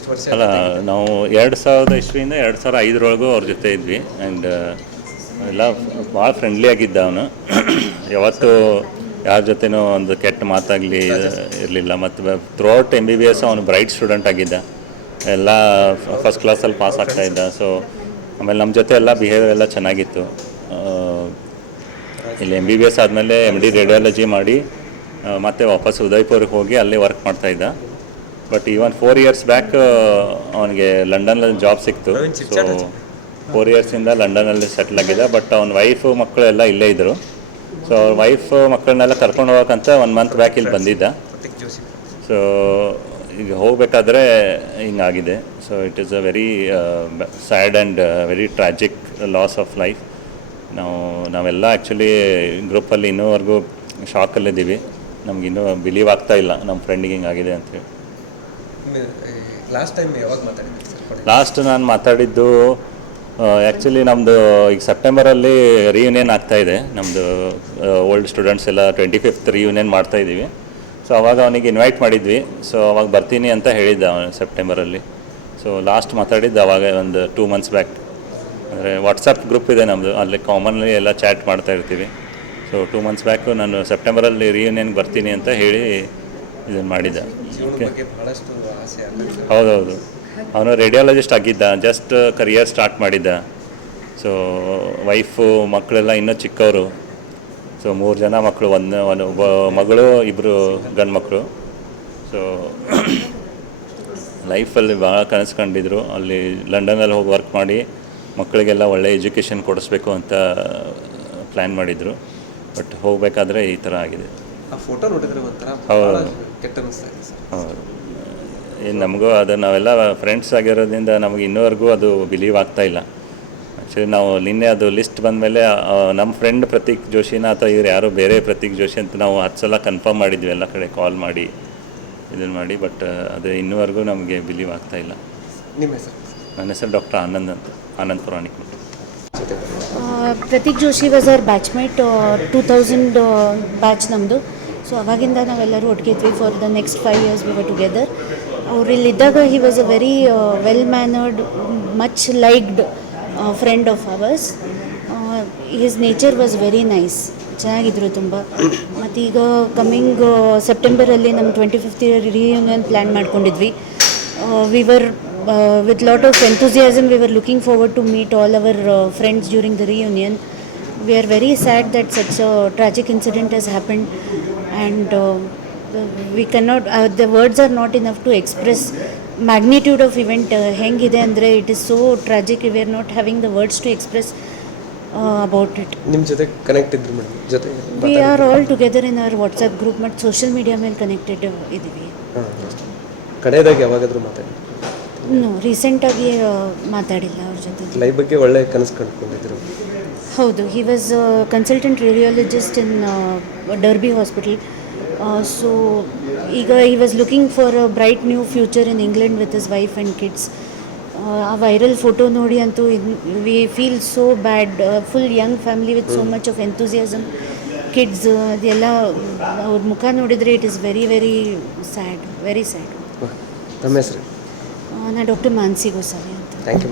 ಎಷ್ಟು ವರ್ಷ ಅಲ್ಲ, ನಾವು 2000 ಇಸ್ವಿಯಿಂದ 2005 ಅವ್ರ ಜೊತೆ ಇದ್ವಿ. ಆ್ಯಂಡ್ ಎಲ್ಲ ಭಾಳ ಫ್ರೆಂಡ್ಲಿ ಆಗಿದ್ದ ಅವನು. ಯಾವತ್ತೂ ಯಾರ ಜೊತೆನೂ ಒಂದು ಕೆಟ್ಟ ಮಾತಾಗಲಿ ಇರಲಿಲ್ಲ. ಮತ್ತು ಥ್ರೂಔಟ್ MBBS ಅವನು ಬ್ರೈಟ್ ಸ್ಟೂಡೆಂಟ್ ಆಗಿದ್ದ, ಎಲ್ಲ ಫಸ್ಟ್ ಕ್ಲಾಸಲ್ಲಿ ಪಾಸ್ ಆಗ್ತಾಯಿದ್ದ. ಸೊ ಆಮೇಲೆ ನಮ್ಮ ಜೊತೆ ಎಲ್ಲ ಬಿಹೇವಿಯರ್ ಎಲ್ಲ ಚೆನ್ನಾಗಿತ್ತು. ಇಲ್ಲಿ MBBS ಆದಮೇಲೆ MD ರೇಡಿಯಾಲಜಿ ಮಾಡಿ ಮತ್ತೆ ವಾಪಸ್ ಉದಯ್ಪುರ್ಗೆ ಹೋಗಿ ಅಲ್ಲೇ ವರ್ಕ್ ಮಾಡ್ತಾಯಿದ್ದ. ಬಟ್ ಈವನ್ 4 ಇಯರ್ಸ್ ಬ್ಯಾಕ್ ಅವನಿಗೆ ಲಂಡನಲ್ಲಿ ಜಾಬ್ ಸಿಕ್ತು. ಸೊ 4 ಇಯರ್ಸಿಂದ ಲಂಡನಲ್ಲಿ ಸೆಟ್ಲ್ ಆಗಿದ್ದ. ಬಟ್ ಅವ್ನ ವೈಫು ಮಕ್ಕಳು ಎಲ್ಲ ಇಲ್ಲೇ ಇದ್ದರು. ಸೊ ಅವ್ರ ವೈಫ್ ಮಕ್ಕಳನ್ನೆಲ್ಲ ಕರ್ಕೊಂಡು ಹೋಗೋಕ್ಕಂತ 1 ಮಂತ್ ಬ್ಯಾಕ್ ಇಲ್ಲಿ ಬಂದಿದ್ದ. ಸೊ ಈಗ ಹೋಗಬೇಕಾದ್ರೆ ಹಿಂಗಾಗಿದೆ. So it is a very sad and very tragic loss of life. ನಾವೆಲ್ಲ ಆ್ಯಕ್ಚುಲಿ ಗ್ರೂಪಲ್ಲಿ ಇನ್ನೂವರೆಗೂ ಶಾಕಲ್ಲಿದ್ದೀವಿ. ನಮಗಿನ್ನೂ ಬಿಲೀವ್ ಆಗ್ತಾ ಇಲ್ಲ ನಮ್ಮ ಫ್ರೆಂಡಿಗೆ ಹಿಂಗಾಗಿದೆ ಅಂಥೇಳಿ. ಲಾಸ್ಟ್ ಟೈಮ್ ಯಾವಾಗ ಮಾತಾಡಿದ್ರಿ ಸರ್? ಲಾಸ್ಟ್ ನಾನು ಮಾತಾಡಿದ್ದು ಆ್ಯಕ್ಚುಲಿ ನಮ್ಮದು ಈಗ ಸೆಪ್ಟೆಂಬರಲ್ಲಿ ರಿಯೂನಿಯನ್ ಆಗ್ತಾಯಿದೆ. ನಮ್ಮದು ಓಲ್ಡ್ ಸ್ಟೂಡೆಂಟ್ಸ್ ಎಲ್ಲ 25th ರಿಯೂನಿಯನ್ ಮಾಡ್ತಾಯಿದ್ದೀವಿ. ಸೊ ಅವಾಗ ಅವನಿಗೆ ಇನ್ವೈಟ್ ಮಾಡಿದ್ವಿ. ಸೊ ಅವಾಗ ಬರ್ತೀನಿ ಅಂತ ಹೇಳಿದ್ದ ಅವನು ಸೆಪ್ಟೆಂಬರಲ್ಲಿ. ಸೊ ಲಾಸ್ಟ್ ಮಾತಾಡಿದ್ದು ಅವಾಗ ಒಂದು 2 ಮಂತ್ಸ್ ಬ್ಯಾಕ್. ಅಂದರೆ ವಾಟ್ಸಪ್ ಗ್ರೂಪ್ ಇದೆ ನಮ್ಮದು, ಅಲ್ಲಿ ಕಾಮನ್ಲಿ ಎಲ್ಲ ಚಾಟ್ ಮಾಡ್ತಾ ಇರ್ತೀವಿ. ಸೊ 2 ಮಂತ್ಸ್ ಬ್ಯಾಕು ನಾನು ಸೆಪ್ಟೆಂಬರಲ್ಲಿ ರಿಯೂನಿಯನ್ಗೆ ಬರ್ತೀನಿ ಅಂತ ಹೇಳಿ ಇದನ್ನು ಮಾಡಿದ್ದ. ಓಕೆ, ಹೌದೌದು. ಅವನು ರೇಡಿಯಾಲಜಿಸ್ಟ್ ಆಗಿದ್ದ, ಜಸ್ಟ್ ಕರಿಯರ್ ಸ್ಟಾರ್ಟ್ ಮಾಡಿದ್ದ. ಸೊ ವೈಫು ಮಕ್ಕಳೆಲ್ಲ ಇನ್ನೂ ಚಿಕ್ಕವರು. ಸೊ 3 ಜನ ಮಕ್ಕಳು, ಒಬ್ಬ ಮಗಳು, 2 ಗಂಡು ಮಕ್ಕಳು. ಸೊ ಲೈಫಲ್ಲಿ ಭಾಳ ಕನಸ್ಕೊಂಡಿದ್ರು. ಅಲ್ಲಿ ಲಂಡನಲ್ಲಿ ಹೋಗಿ ವರ್ಕ್ ಮಾಡಿ ಮಕ್ಕಳಿಗೆಲ್ಲ ಒಳ್ಳೆ ಎಜುಕೇಷನ್ ಕೊಡಿಸ್ಬೇಕು ಅಂತ ಪ್ಲ್ಯಾನ್ ಮಾಡಿದರು. ಬಟ್ ಹೋಗಬೇಕಾದ್ರೆ ಈ ಥರ ಆಗಿದೆ. ಆ ಫೋಟೋ ನೋಡಿದ್ರೆ ಒಂಥರ ಕೆಟ್ಟ ಅನಿಸ್ತಾ ಇದೆ ಸರ್. ಹೌದು, ಏನು ನಮಗೂ ಅದು ನಾವೆಲ್ಲ ಫ್ರೆಂಡ್ಸ್ ಆಗಿರೋದ್ರಿಂದ ನಮಗೆ ಇನ್ನೂವರೆಗೂ ಅದು ಬಿಲೀವ್ ಆಗ್ತಾ ಇಲ್ಲ. ಆ್ಯಕ್ಚುಲಿ ನಾವು ನಿನ್ನೆ ಅದು ಲಿಸ್ಟ್ ಬಂದಮೇಲೆ ನಮ್ಮ ಫ್ರೆಂಡ್ ಪ್ರತೀಕ್ ಜೋಶಿನ ಅಥವಾ ಇವ್ರು ಯಾರೋ ಬೇರೆ ಪ್ರತೀಕ್ ಜೋಶಿ ಅಂತ ನಾವು 10 ಸಲ ಕನ್ಫರ್ಮ್ ಮಾಡಿದ್ವಿ, ಎಲ್ಲ ಕಡೆ ಕಾಲ್ ಮಾಡಿ ಇದನ್ನು ಮಾಡಿ. ಬಟ್ ಅದು ಇನ್ನೂವರೆಗೂ ನಮಗೆ ಬಿಲೀವ್ ಆಗ್ತಾ ಇಲ್ಲ. ನಿಮ್ಮ ಹೆಸರು? ನನ್ನ ಹೆಸರು ಡಾಕ್ಟರ್ ಆನಂದ್ ಅಂತ, Anand Puranik. Prateek Joshi was our batchmate. 2000 batch ನಮ್ಮದು. ಸೊ ಅವಾಗಿಂದ ನಾವೆಲ್ಲರೂ ಒಟ್ಟಿಗಿದ್ವಿ. For the next 5 years we were together. ಅವರಿಲ್ಲಿದ್ದಾಗ he was a very well mannered, much liked friend of ours. His nature was very nice, ಚೆನ್ನಾಗಿದ್ರು ತುಂಬ. ಮತ್ತು ಈಗ ಕಮ್ಮಿಂಗ್ ಸೆಪ್ಟೆಂಬರಲ್ಲಿ ನಮ್ಮ 25th ರಿಯೂನಿಯನ್ ಪ್ಲ್ಯಾನ್ ಮಾಡ್ಕೊಂಡಿದ್ವಿ. We were with lot of enthusiasm we were looking forward to meet all our friends during the reunion. We are very sad that such a tragic incident has happened, and we cannot the words are not enough to express magnitude of event hengide andre. It is so tragic, we are not having the words to express about it. ನಿಮ್ಮ ಜೊತೆ connect ಇದ್ರು madam? ಜೊತೆ we are all together in our WhatsApp group, ಮತ್ತು social media ಮೇಲೆ connected ಇದ್ದೀವಿ. ಕಡೆಯದಾಗಿ ಯಾವಾಗಾದರೂ ಮಾತಾಡಿ? ರೀಸೆಂಟಾಗಿ ಮಾತಾಡಿಲ್ಲ ಅವ್ರ ಜೊತೆ. ಲೈಫ್ ಬಗ್ಗೆ ಒಳ್ಳೆ ಕನಸು ಕಂಡುಕೊಂಡಿದ್ರು? ಹೌದು, he was consultant radiologist in Derby hospital. So ಈಗ he was looking for a bright new future in England with his wife and kids. ಆ ವೈರಲ್ ಫೋಟೋ ನೋಡಿ ಅಂತೂ we feel so bad. Full young family with so much of enthusiasm, kids, ಅದೆಲ್ಲ ಅವ್ರ ಮುಖ ನೋಡಿದರೆ it is very very sad, very sad. ನಮ್ಮ ಹೆಸರು? ನಾನು ಡಾಕ್ಟರ್ ಮಾನ್ಸಿ ಗೋಸಾವಿ ಅಂತ. Thank you.